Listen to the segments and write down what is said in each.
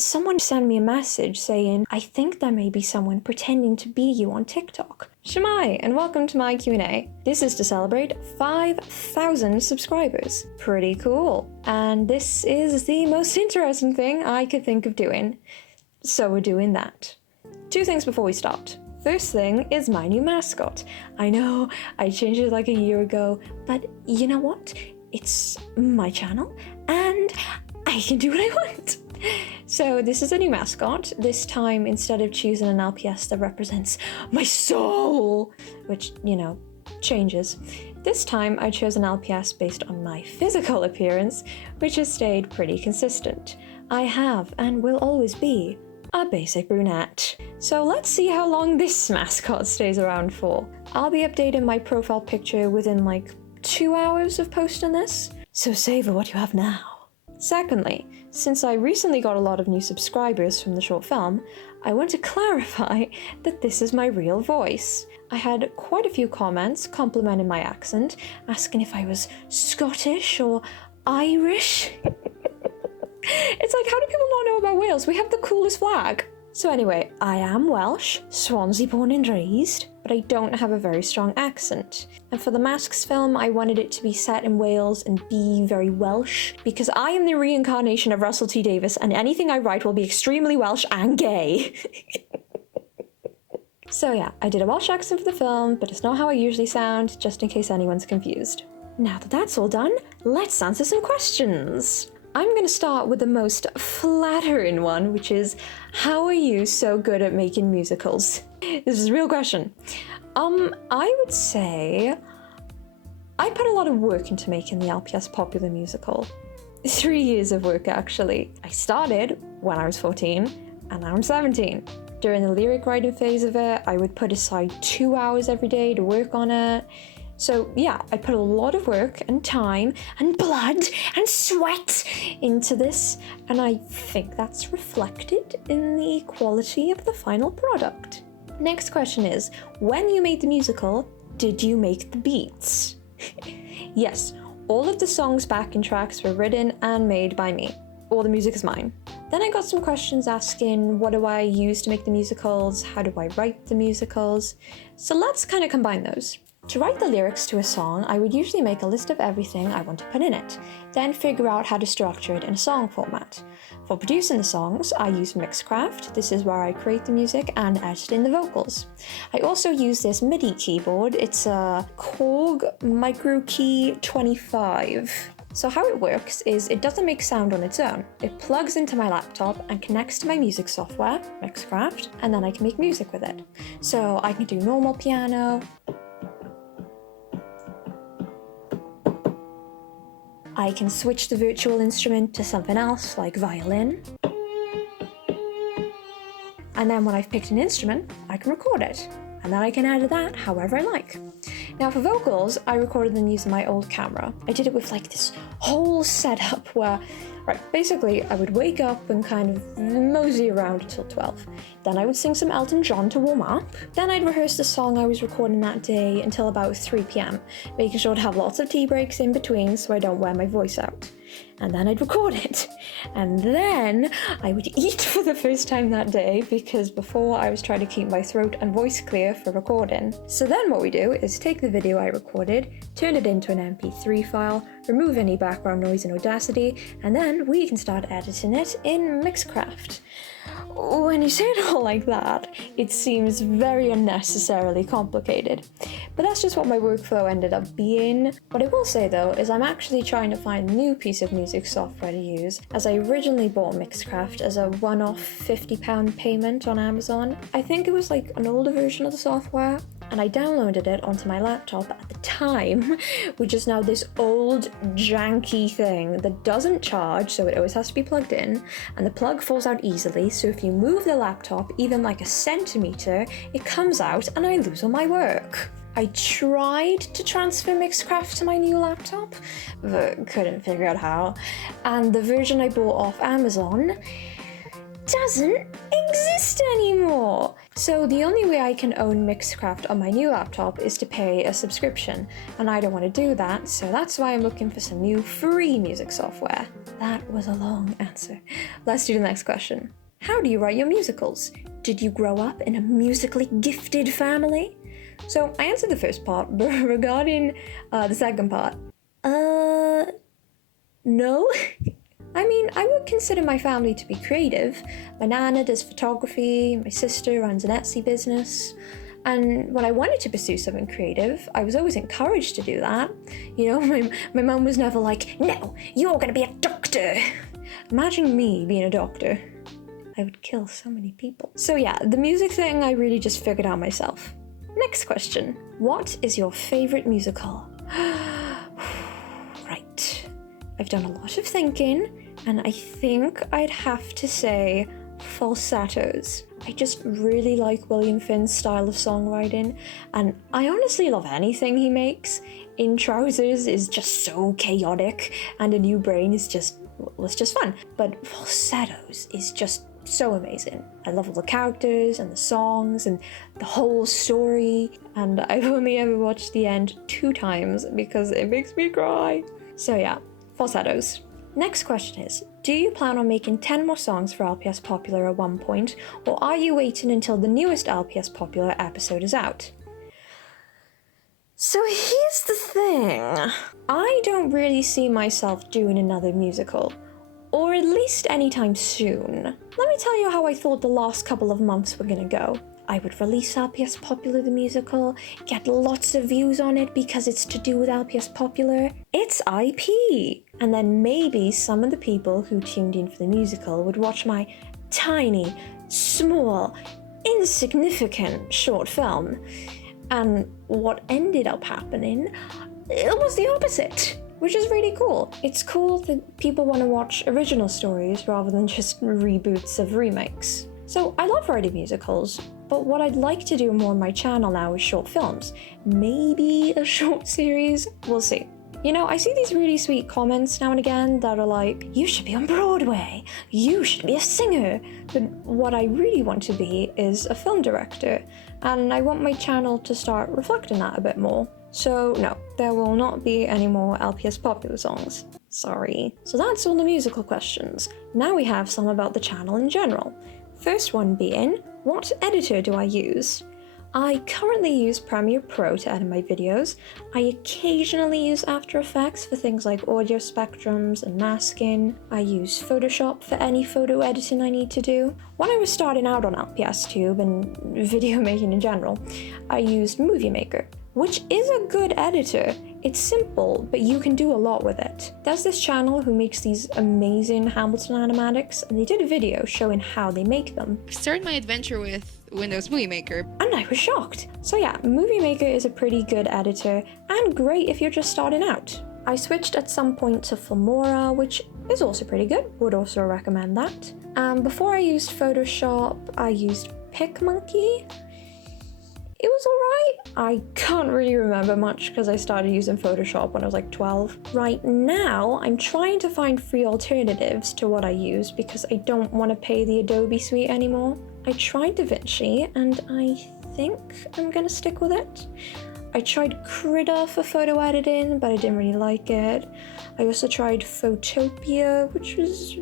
Someone sent me a message saying, I think there may be someone pretending to be you on TikTok. Shemai, and welcome to my Q&A. This is to celebrate 5,000 subscribers. Pretty cool. And this is the most interesting thing I could think of doing. So we're doing that. 2 things before we start. First thing is my new mascot. I know, I changed it like a year ago, but you know what? It's my channel, and I can do what I want. So this is a new mascot. This time, instead of choosing an LPS that represents my soul, which, you know, changes, this time I chose an LPS based on my physical appearance, which has stayed pretty consistent. I have, and will always be, a basic brunette. So let's see how long this mascot stays around for. I'll be updating my profile picture within like 2 hours of posting this, so savor what you have now. Secondly, since I recently got a lot of new subscribers from the short film, I want to clarify that this is my real voice. I had quite a few comments complimenting my accent, asking if I was Scottish or Irish. It's like, how do people not know about Wales? We have the coolest flag. So anyway, I am Welsh, Swansea born and raised, but I don't have a very strong accent. And for the Masks film, I wanted it to be set in Wales and be very Welsh, because I am the reincarnation of Russell T Davies, and anything I write will be extremely Welsh and gay. So yeah, I did a Welsh accent for the film, but it's not how I usually sound, just in case anyone's confused. Now that that's all done, let's answer some questions. I'm going to start with the most flattering one, which is, how are you so good at making musicals? This is a real question. I would say I put a lot of work into making the LPS popular musical. 3 years of work, actually. I started when I was 14, and now I'm 17. During the lyric writing phase of it, I would put aside 2 hours every day to work on it. So yeah, I put a lot of work and time and blood and sweat into this, and I think that's reflected in the quality of the final product. Next question is, when you made the musical, did you make the beats? Yes, all of the songs' backing tracks were written and made by me. All the music is mine. Then I got some questions asking, what do I use to make the musicals? How do I write the musicals? So let's kind of combine those. To write the lyrics to a song, I would usually make a list of everything I want to put in it, then figure out how to structure it in a song format. For producing the songs, I use Mixcraft. This is where I create the music and edit in the vocals. I also use this MIDI keyboard. It's a Korg Micro Key 25. So how it works is it doesn't make sound on its own. It plugs into my laptop and connects to my music software, Mixcraft, and then I can make music with it. So I can do normal piano, I can switch the virtual instrument to something else, like violin. And then when I've picked an instrument, I can record it. And then I can edit that however I like. Now for vocals, I recorded them using my old camera. I did it with like this whole setup where, basically I would wake up and kind of mosey around until 12. Then I would sing some Elton John to warm up. Then I'd rehearse the song I was recording that day until about 3 p.m, making sure to have lots of tea breaks in between so I don't wear my voice out. And then I'd record it. And then I would eat for the first time that day, because before I was trying to keep my throat and voice clear for recording. So then what we do is take the video I recorded, turn it into an MP3 file, remove any background noise in Audacity, and then we can start editing it in Mixcraft. When you say it all like that, it seems very unnecessarily complicated. But that's just what my workflow ended up being. What I will say though is I'm actually trying to find a new piece of music software to use, as I originally bought Mixcraft as a one-off £50 payment on Amazon. I think it was like an older version of the software, and I downloaded it onto my laptop at the time, which is now this old janky thing that doesn't charge, so it always has to be plugged in, and the plug falls out easily, so if you move the laptop even like a centimeter, it comes out and I lose all my work. I tried to transfer Mixcraft to my new laptop, but couldn't figure out how, and the version I bought off Amazon doesn't exist anymore. So the only way I can own Mixcraft on my new laptop is to pay a subscription, and I don't want to do that, so that's why I'm looking for some new free music software. That was a long answer. Let's do the next question. How do you write your musicals? Did you grow up in a musically gifted family? So I answered the first part, but regarding the second part, no. I mean, I would consider my family to be creative. My nana does photography, my sister runs an Etsy business, and when I wanted to pursue something creative, I was always encouraged to do that. You know, my mum was never like, no, you're gonna be a doctor. Imagine me being a doctor. I would kill so many people. So yeah, the music thing I really just figured out myself. Next question. What is your favorite musical? Right. I've done a lot of thinking, and I think I'd have to say falsettos. I just really like William Finn's style of songwriting, and I honestly love anything he makes. In Trousers is just so chaotic, and A New Brain is just, well, it's just fun. But falsettos is just so amazing. I love all the characters and the songs and the whole story, and I've only ever watched the end 2 times because it makes me cry. So yeah, falsettos. Next question is, do you plan on making 10 more songs for LPS Popular at one point, or are you waiting until the newest LPS Popular episode is out? So here's the thing. I don't really see myself doing another musical, or at least anytime soon. Let me tell you how I thought the last couple of months were gonna go. I would release LPS Popular the musical, get lots of views on it because it's to do with LPS Popular. It's IP! And then maybe some of the people who tuned in for the musical would watch my tiny, small, insignificant short film. And what ended up happening, it was the opposite, which is really cool. It's cool that people want to watch original stories rather than just reboots of remakes. So I love writing musicals, but what I'd like to do more on my channel now is short films. Maybe a short series, we'll see. You know, I see these really sweet comments now and again that are like, you should be on Broadway, you should be a singer. But what I really want to be is a film director, and I want my channel to start reflecting that a bit more. So no, there will not be any more LPS Popular songs. Sorry. So that's all the musical questions. Now we have some about the channel in general. First one being, what editor do I use? I currently use Premiere Pro to edit my videos. I occasionally use After Effects for things like audio spectrums and masking. I use Photoshop for any photo editing I need to do. When I was starting out on LPS Tube and video making in general, I used Movie Maker, which is a good editor. It's simple, but you can do a lot with it. There's this channel who makes these amazing Hamilton animatics, and they did a video showing how they make them. I started my adventure with Windows Movie Maker, and I was shocked. So yeah, Movie Maker is a pretty good editor, and great if you're just starting out. I switched at some point to Filmora, which is also pretty good, would also recommend that. Before I used Photoshop, I used PicMonkey. It was alright. I can't really remember much because I started using Photoshop when I was like 12. Right now, I'm trying to find free alternatives to what I use because I don't want to pay the Adobe suite anymore. I tried DaVinci and I think I'm gonna stick with it. I tried Krita for photo editing, but I didn't really like it. I also tried Photopia, which was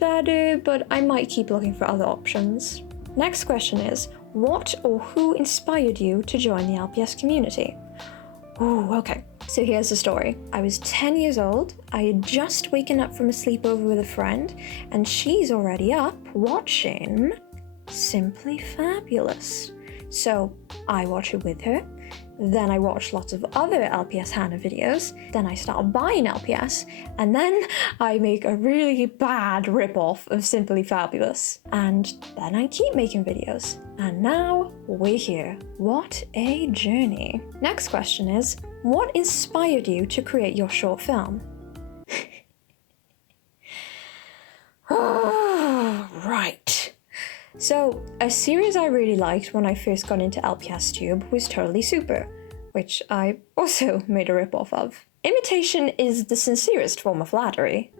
better, but I might keep looking for other options. Next question is, what or who inspired you to join the LPS community? Ooh, okay. So here's the story. I was 10 years old, I had just waken up from a sleepover with a friend, and she's already up watching Simply Fabulous. So I watch it with her, then I watch lots of other LPS Hannah videos, then I start buying LPS, and then I make a really bad ripoff of Simply Fabulous. And then I keep making videos. And now we're here. What a journey. Next question is, what inspired you to create your short film? Right. So, a series I really liked when I first got into LPS Tube was Totally Super, which I also made a ripoff of. Imitation is the sincerest form of flattery.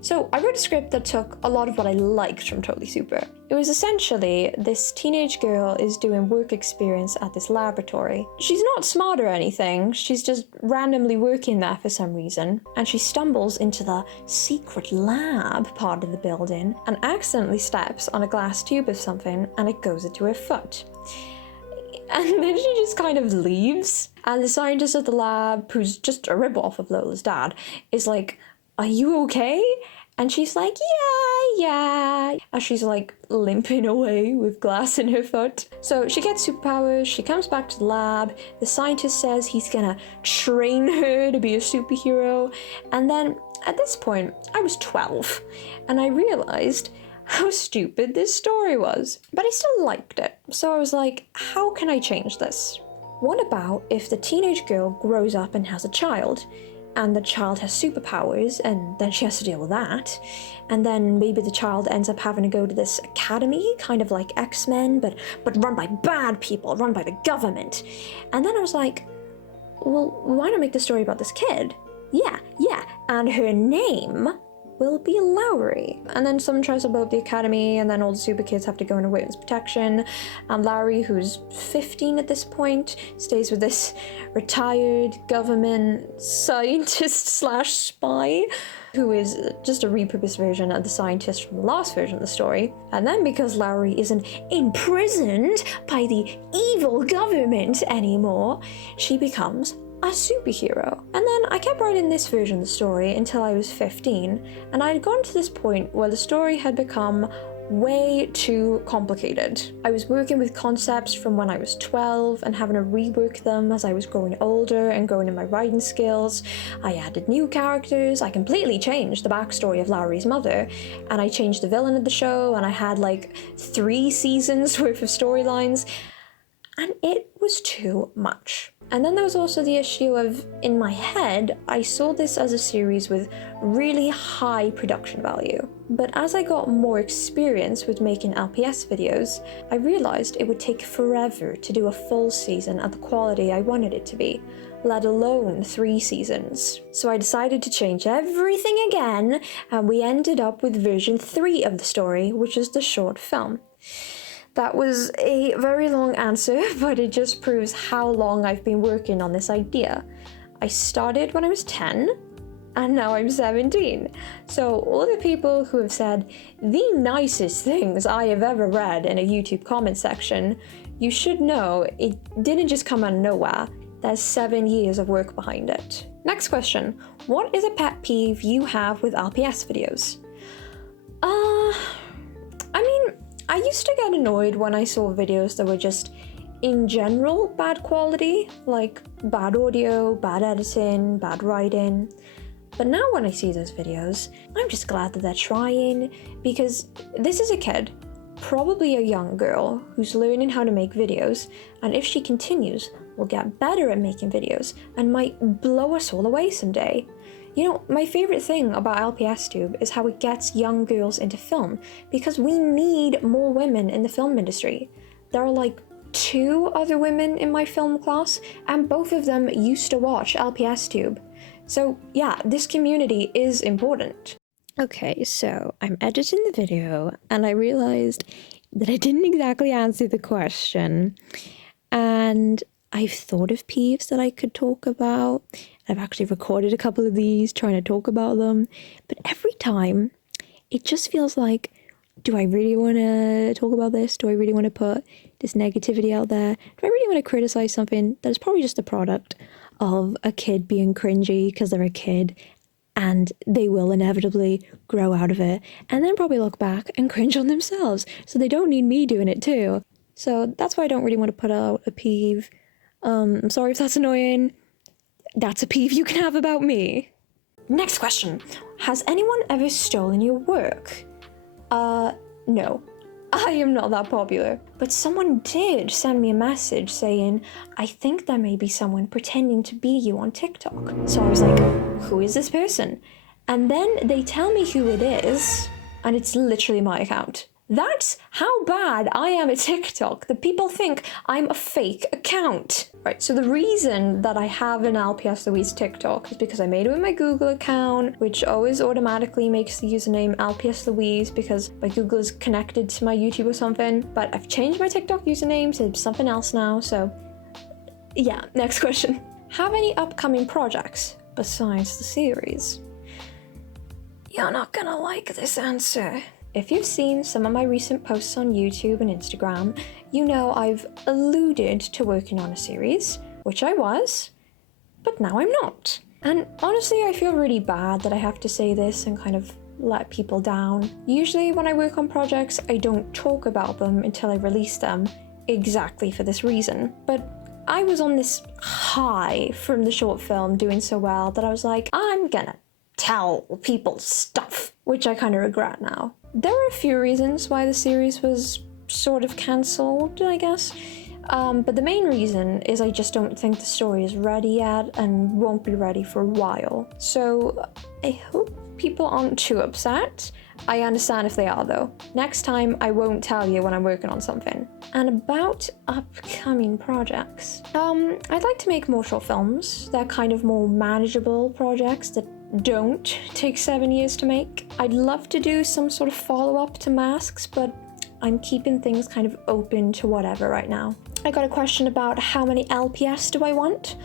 So I wrote a script that took a lot of what I liked from Totally Super. It was essentially this teenage girl is doing work experience at this laboratory. She's not smart or anything, she's just randomly working there for some reason, and she stumbles into the secret lab part of the building and accidentally steps on a glass tube of something and it goes into her foot. And then she just kind of leaves. And the scientist at the lab, who's just a ripoff of Lola's dad, is like, "Are you okay?" And she's like, yeah. As she's like limping away with glass in her foot. So she gets superpowers, she comes back to the lab, the scientist says he's gonna train her to be a superhero. And then at this point, I was 12, and I realized how stupid this story was. But I still liked it, so I was like, how can I change this? What about if the teenage girl grows up and has a child, and the child has superpowers, and then she has to deal with that, and then maybe the child ends up having to go to this academy, kind of like X-Men, but run by bad people, run by the government. And then I was like, well, why not make the story about this kid? Yeah, and her name will be Lowry. And then someone tries to blow up the academy, and then all the super kids have to go into witness protection. And Lowry, who's 15 at this point, stays with this retired government scientist slash spy, who is just a repurposed version of the scientist from the last version of the story. And then because Lowry isn't imprisoned by the evil government anymore, she becomes a superhero. And then I kept writing this version of the story until I was 15, and I had gotten to this point where the story had become way too complicated. I was working with concepts from when I was 12 and having to rework them as I was growing older and growing in my writing skills. I added new characters, I completely changed the backstory of Lowry's mother, and I changed the villain of the show, and I had like 3 seasons worth of storylines, and it was too much. And then there was also the issue of, in my head, I saw this as a series with really high production value. But as I got more experience with making LPS videos, I realized it would take forever to do a full season at the quality I wanted it to be, let alone 3 seasons. So I decided to change everything again, and we ended up with version 3 of the story, which is the short film. That was a very long answer, but it just proves how long I've been working on this idea. I started when I was 10, and now I'm 17. So all the people who have said the nicest things I have ever read in a YouTube comment section, you should know it didn't just come out of nowhere. There's 7 years of work behind it. Next question. What is a pet peeve you have with LPS videos? I used to get annoyed when I saw videos that were just, in general, bad quality, like bad audio, bad editing, bad writing. But now when I see those videos, I'm just glad that they're trying, because this is a kid, probably a young girl, who's learning how to make videos, and if she continues, will get better at making videos, and might blow us all away someday. You know, my favorite thing about LPS Tube is how it gets young girls into film, because we need more women in the film industry. There are like 2 other women in my film class, and both of them used to watch LPS Tube. So yeah, this community is important. Okay, so I'm editing the video, and I realized that I didn't exactly answer the question, and I've thought of peeves that I could talk about. I've actually recorded a couple of these trying to talk about them, but every time it just feels like, do I really want to talk about this? Do I really want to put this negativity out there? Do I really want to criticize something that is probably just a product of a kid being cringy because they're a kid, and they will inevitably grow out of it and then probably look back and cringe on themselves, so they don't need me doing it too. So that's why I don't really want to put out a peeve. I'm sorry if that's annoying. That's a peeve you can have about me. Next question. Has anyone ever stolen your work? No. I am not that popular. But someone did send me a message saying, I think there may be someone pretending to be you on TikTok. So I was like, who is this person? And then they tell me who it is, and it's literally my account. That's how bad I am at TikTok, that people think I'm a fake account. Right, so the reason that I have an LPS Louise TikTok is because I made it with my Google account, which always automatically makes the username LPS Louise because my Google is connected to my YouTube or something. But I've changed my TikTok username to something else now, so yeah, next question. Have any upcoming projects besides the series? You're not gonna like this answer. If you've seen some of my recent posts on YouTube and Instagram, you know I've alluded to working on a series, which I was, but now I'm not. And honestly, I feel really bad that I have to say this and kind of let people down. Usually when I work on projects, I don't talk about them until I release them, exactly for this reason. But I was on this high from the short film doing so well that I was like, I'm gonna tell people stuff, which I kind of regret now. There were a few reasons why the series was sort of cancelled, I guess. But the main reason is I just don't think the story is ready yet and won't be ready for a while. So I hope people aren't too upset. I understand if they are though. Next time I won't tell you when I'm working on something. And about upcoming projects. I'd like to make more short films. They're kind of more manageable projects that don't take 7 years to make. I'd love to do some sort of follow-up to Masks, but I'm keeping things kind of open to whatever right now. I got a question about how many LPS do I want?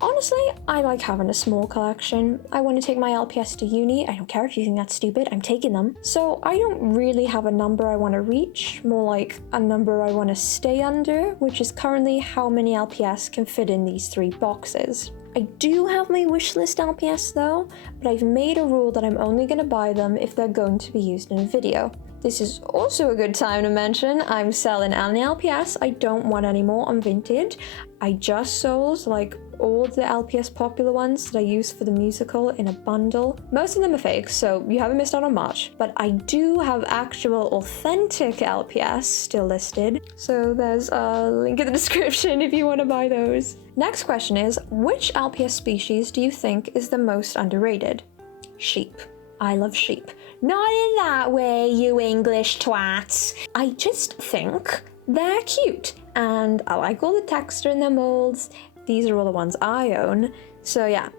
Honestly, I like having a small collection. I want to take my LPS to uni. I don't care if you think that's stupid, I'm taking them. So I don't really have a number I want to reach, more like a number I want to stay under, which is currently how many LPS can fit in these 3 boxes. I do have my wishlist LPS though, but I've made a rule that I'm only going to buy them if they're going to be used in a video. This is also a good time to mention I'm selling any LPS I don't want anymore on Vinted. I just sold like all the LPS popular ones that I used for the musical in a bundle. Most of them are fake, so you haven't missed out on much, but I do have actual authentic LPS still listed, so there's a link in the description if you want to buy those. Next question is, which LPS species do you think is the most underrated? Sheep. I love sheep. Not in that way, you English twats. I just think they're cute, and I like all the texture in their molds. These are all the ones I own, so yeah,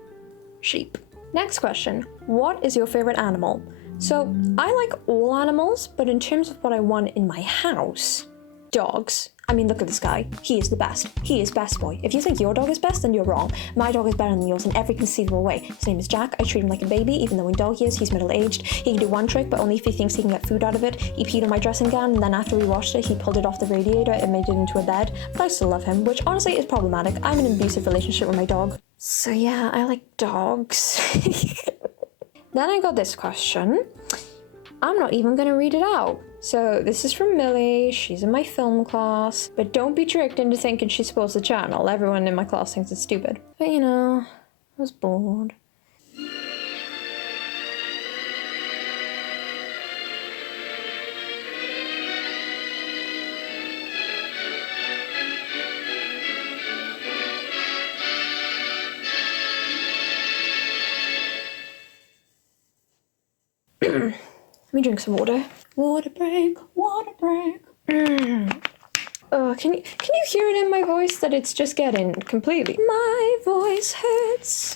sheep. Next question, what is your favorite animal? So I like all animals, but in terms of what I want in my house, dogs. I mean, look at this guy. He is the best. He is best boy. If you think your dog is best, then you're wrong. My dog is better than yours in every conceivable way. His name is Jack. I treat him like a baby, even though in dog years he's middle-aged. He can do one trick, but only if he thinks he can get food out of it. He peed on my dressing gown, and then after we washed it, he pulled it off the radiator and made it into a bed. But I still love him, which honestly is problematic. I'm in an abusive relationship with my dog. So yeah, I like dogs. Then I got this question. I'm not even gonna read it out. So this is from Millie, she's in my film class, but don't be tricked into thinking she supports the channel. Everyone in my class thinks it's stupid. But you know, I was bored. Let me drink some water. Water break, water break. Oh, can you hear it in my voice that it's just getting completely? My voice hurts.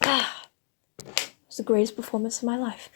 It was the greatest performance of my life.